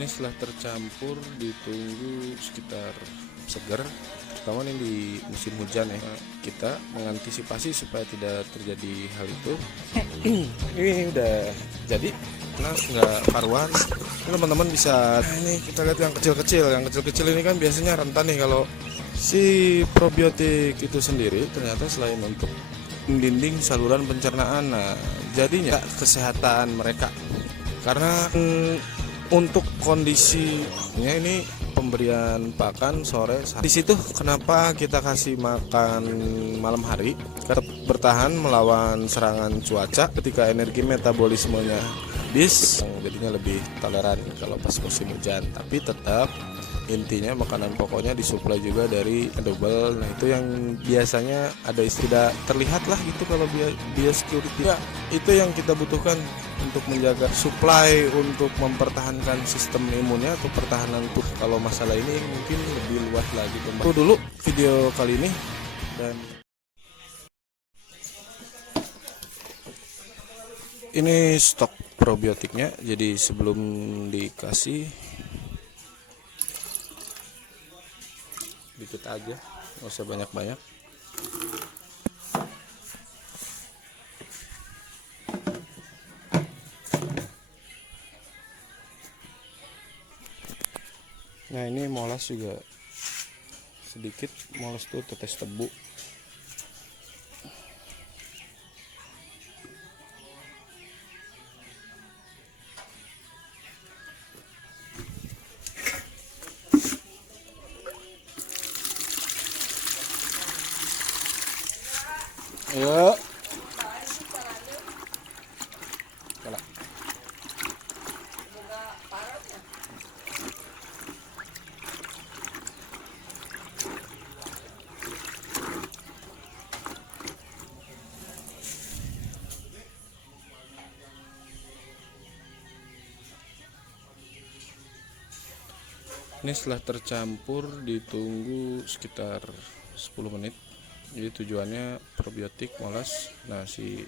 Ini setelah tercampur ditunggu sekitar seger, terutama ini di musim hujan ya. Kita mengantisipasi supaya tidak terjadi hal itu. Ini udah jadi, panas nggak karuan. Ini teman-teman bisa, ini kita lihat yang kecil-kecil. Yang kecil-kecil ini kan biasanya rentan nih kalau si probiotik itu sendiri ternyata selain untuk mendinding saluran pencernaan, nah jadinya kesehatan mereka karena untuk kondisinya ini pemberian pakan sore. Di situ kenapa kita kasih makan malam hari? Karena bertahan melawan serangan cuaca ketika energi metabolismenya habis, jadinya lebih toleran kalau pas musim hujan. Tapi tetap intinya makanan pokoknya disuplai juga dari double. Nah itu yang biasanya ada istilah terlihat lah gitu kalau biosecurity ya, itu yang kita butuhkan untuk menjaga supply, untuk mempertahankan sistem imunnya atau pertahanan tubuh. Kalau masalah ini mungkin lebih luas lagi. Itu dulu video kali ini, dan ini stok probiotiknya. Jadi sebelum dikasih dikit aja, nggak usah banyak-banyak. Nah ini molas juga sedikit, molas tuh tetes tebu. Ayo. Kalah. Ini setelah tercampur ditunggu sekitar 10 menit. Jadi tujuannya probiotik molas. Nah si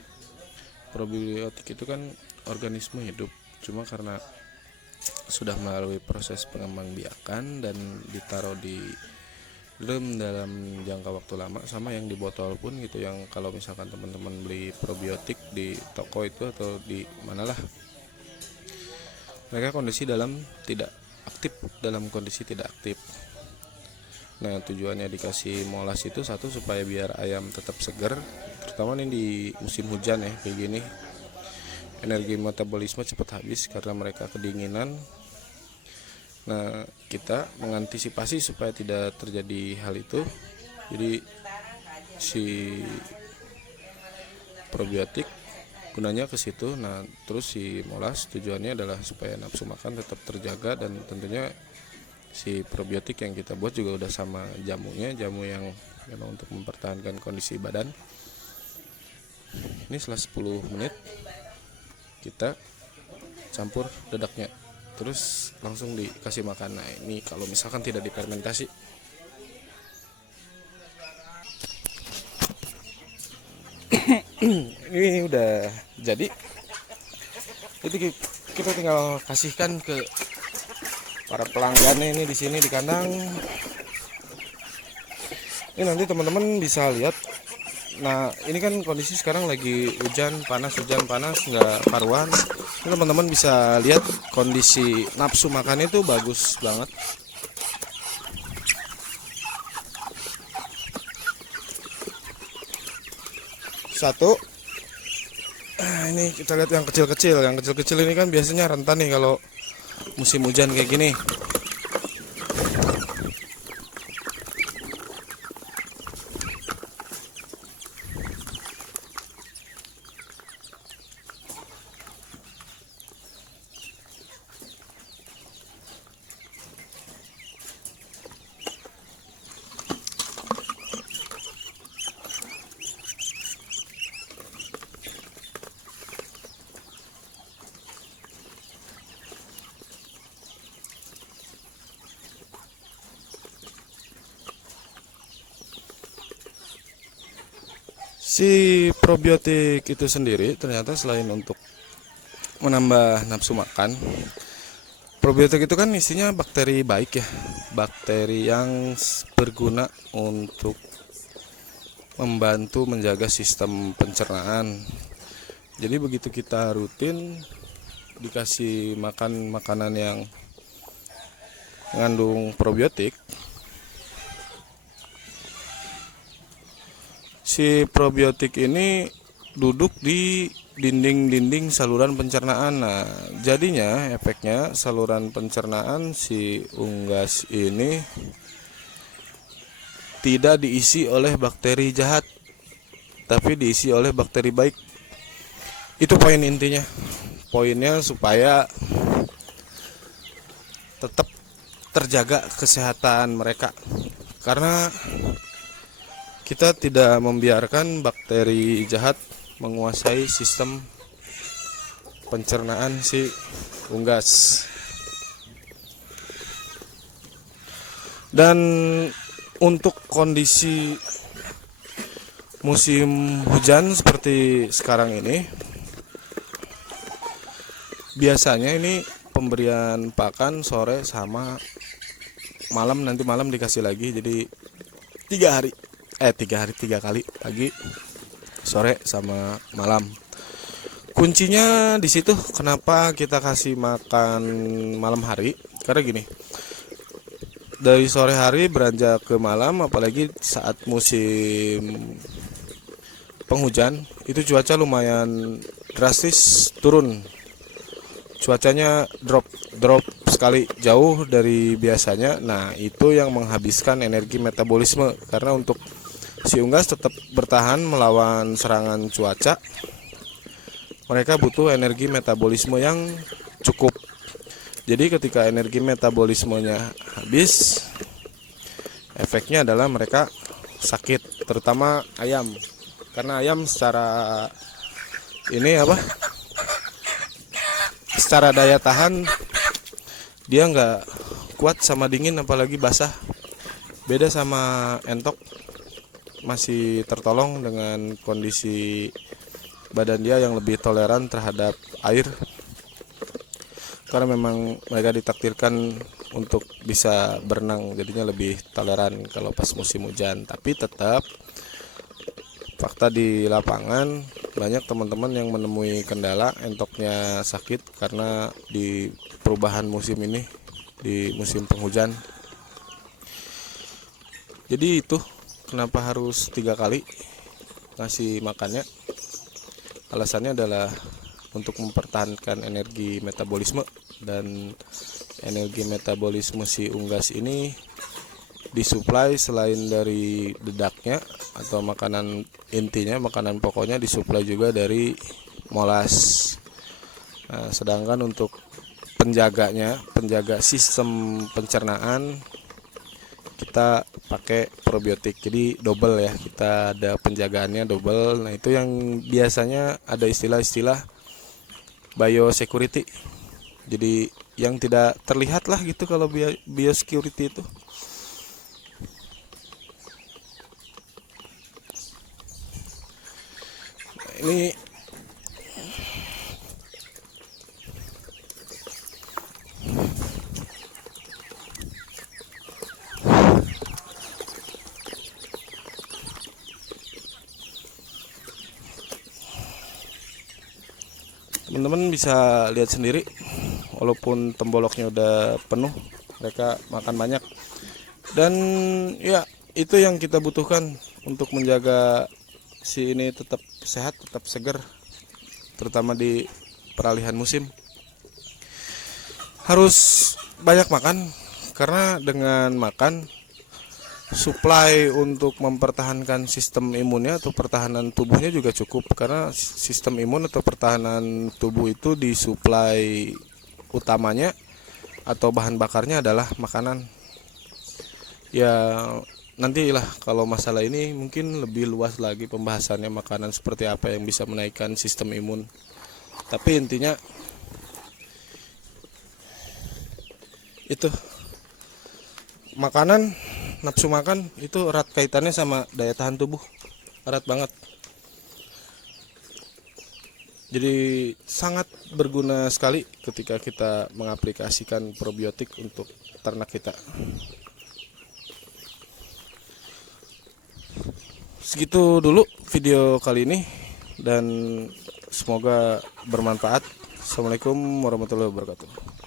probiotik itu kan organisme hidup, cuma karena sudah melalui proses pengembangbiakan dan ditaruh di dalam jangka waktu lama, sama yang di botol pun gitu. Yang kalau misalkan teman-teman beli probiotik di toko itu atau di manalah, mereka dalam kondisi tidak aktif. Nah tujuannya dikasih molas itu satu, supaya biar ayam tetap segar, terutama ini di musim hujan ya kayak gini, energi metabolisme cepat habis karena mereka kedinginan. Nah kita mengantisipasi supaya tidak terjadi hal itu, jadi si probiotik gunanya ke situ. Nah terus si molas tujuannya adalah supaya nafsu makan tetap terjaga, dan tentunya si probiotik yang kita buat juga udah sama jamunya, jamu yang memang untuk mempertahankan kondisi badan. Ini setelah 10 menit kita campur dedaknya, terus langsung dikasih makan. Nah ini kalau misalkan tidak difermentasi. Ini udah jadi, jadi kita tinggal kasihkan ke para pelanggannya ini di sini di kandang. Ini nanti teman-teman bisa lihat. Nah ini kan kondisi sekarang lagi hujan panas nggak karuan. Ini teman-teman bisa lihat kondisi nafsu makannya itu bagus banget. Satu, ini kita lihat yang kecil-kecil. Yang kecil-kecil ini kan biasanya rentan nih kalau musim hujan kayak gini. Si probiotik itu sendiri ternyata selain untuk menambah nafsu makan, Probiotik itu kan isinya bakteri baik ya, bakteri yang berguna untuk membantu menjaga sistem pencernaan. Jadi begitu kita rutin dikasih makan makanan yang mengandung probiotik, si probiotik ini duduk di dinding-dinding saluran pencernaan. Nah, jadinya efeknya saluran pencernaan si unggas ini tidak diisi oleh bakteri jahat, tapi diisi oleh bakteri baik. Itu poin intinya. Poinnya supaya tetap terjaga kesehatan mereka. Karena kita tidak membiarkan bakteri jahat menguasai sistem pencernaan si unggas. Dan untuk kondisi musim hujan seperti sekarang ini, biasanya ini pemberian pakan sore sama malam, nanti malam dikasih lagi. Jadi 3 kali, pagi, sore sama malam. Kuncinya di situ. Kenapa kita kasih makan malam hari? Karena gini, dari sore hari beranjak ke malam, apalagi saat musim penghujan, itu cuaca lumayan drastis turun. Cuacanya drop sekali, jauh dari biasanya. Nah, itu yang menghabiskan energi metabolisme, karena untuk si unggas tetap bertahan melawan serangan cuaca, mereka butuh energi metabolisme yang cukup. Jadi ketika energi metabolismenya habis, efeknya adalah mereka sakit, terutama ayam. Karena ayam secara secara daya tahan dia nggak kuat sama dingin, apalagi basah. Beda sama entok, masih tertolong dengan kondisi badan dia yang lebih toleran terhadap air, karena memang mereka ditakdirkan untuk bisa berenang, jadinya lebih toleran kalau pas musim hujan. Tapi tetap fakta di lapangan, banyak teman-teman yang menemui kendala entoknya sakit karena di perubahan musim ini, di musim penghujan. Jadi itu kenapa harus 3 kali ngasih makannya. Alasannya adalah untuk mempertahankan energi metabolisme, dan energi metabolisme si unggas ini disuplai selain dari dedaknya atau makanan intinya, makanan pokoknya, disuplai juga dari molas. Nah, sedangkan untuk penjaga sistem pencernaan, kita pakai probiotik, jadi double ya, kita ada penjagaannya double. Nah, itu yang biasanya ada istilah-istilah biosecurity, jadi yang tidak terlihat lah gitu kalau biosecurity itu. Nah, ini teman-teman bisa lihat sendiri, walaupun temboloknya udah penuh, mereka makan banyak. Dan ya, itu yang kita butuhkan untuk menjaga si ini tetap sehat, tetap segar, terutama di peralihan musim. Harus banyak makan, karena dengan makan, suplai untuk mempertahankan sistem imunnya atau pertahanan tubuhnya juga cukup. Karena sistem imun atau pertahanan tubuh itu disuplai utamanya atau bahan bakarnya adalah makanan. Ya, nantilah kalau masalah ini mungkin lebih luas lagi pembahasannya, makanan seperti apa yang bisa menaikkan sistem imun. Tapi intinya itu, makanan, nafsu makan itu erat kaitannya sama daya tahan tubuh, erat banget. Jadi sangat berguna sekali ketika kita mengaplikasikan probiotik untuk ternak kita. Segitu dulu video kali ini dan semoga bermanfaat. Assalamualaikum warahmatullahi wabarakatuh.